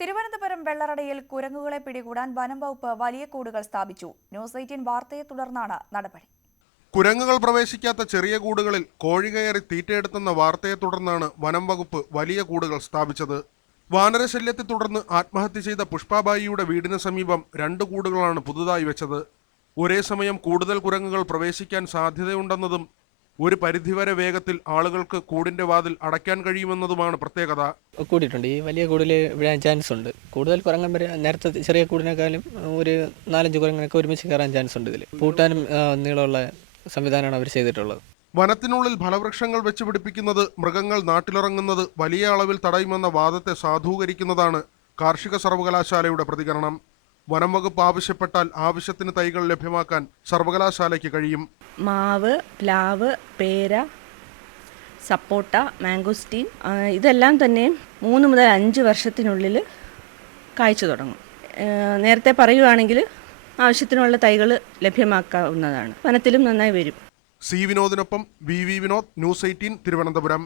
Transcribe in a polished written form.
തിരുവനന്തപുരം വെള്ളറടയിൽ കുരങ്ങുകളെ പിടികൂടാൻ വനം വകുപ്പ് വലിയ കൂടുകൾ സ്ഥാപിച്ചു. ന്യൂസ് 18 വാർത്തയെ തുടർന്നാണ് നടപടി. കുരങ്ങുകൾ പ്രവേശിക്കാത്ത ചെറിയ കൂടുകളിൽ കോഴി കയറി തീറ്റയെടുത്തെന്ന വാർത്തയെ തുടർന്നാണ് വനം വകുപ്പ് വലിയ കൂടുകൾ സ്ഥാപിച്ചത്. വാനരശല്യത്തെ തുടർന്ന് ആത്മഹത്യ ചെയ്ത പുഷ്പാബായിയുടെ വീടിന് സമീപം 2 കൂടുകളാണ് പുതുതായി വെച്ചത്. ഒരേ സമയം കൂടുതൽ കുരങ്ങുകൾ പ്രവേശിക്കാൻ സാധ്യതയുണ്ടെന്നതും ഒരു പരിധിവരെ വേഗത്തിൽ ആളുകൾക്ക് കൂടിന്റെ വാതിൽ അടയ്ക്കാൻ കഴിയുമെന്നതുമാണ് പ്രത്യേകത. കൂടിയിട്ടുണ്ട്. ഈ വലിയ കൂടിൽ വീഴാൻ ചാൻസ് ഉണ്ട്. കൂടുതൽ കുരങ്ങൻ നേരത്തെ ചെറിയ കൂടിനേക്കാളും ഒരു 4-5 കുരങ്ങനൊക്കെ ഒരുമിച്ച് കയറാൻ ചാൻസ് ഉണ്ട്. ഇതിൽ പൂട്ടാനും നീളമുള്ള സംവിധാനമാണ് അവർ ചെയ്തിട്ടുള്ളത്. വനത്തിനുള്ളിൽ ഫലവൃക്ഷങ്ങൾ വെച്ചുപിടിപ്പിക്കുന്നത് മൃഗങ്ങൾ നാട്ടിലിറങ്ങുന്നത് വലിയ അളവിൽ തടയുമെന്ന വാദത്തെ സാധൂകരിക്കുന്നതാണ് കാർഷിക സർവകലാശാലയുടെ പ്രതികരണം. വനം വകുപ്പ് ആവശ്യപ്പെട്ടാൽ ആവശ്യത്തിന് തൈകൾ ലഭ്യമാക്കാൻ സർവകലാശാലയ്ക്ക് കഴിയും. മാവ്, പ്ലാവ്, പേര, സപ്പോട്ട, മാംഗോസ്റ്റീൻ ഇതെല്ലാം തന്നെ 3 മുതൽ 5 വർഷത്തിനുള്ളിൽ കായ്ച്ചു തുടങ്ങും. നേരത്തെ പറയുകയാണെങ്കിൽ ആവശ്യത്തിനുള്ള തൈകൾ ലഭ്യമാക്കാവുന്നതാണ്. വനത്തിലും നന്നായി വരും. സി വിനോദിനൊപ്പം വി വിനോദ്, ന്യൂസ് 18 തിരുവനന്തപുരം.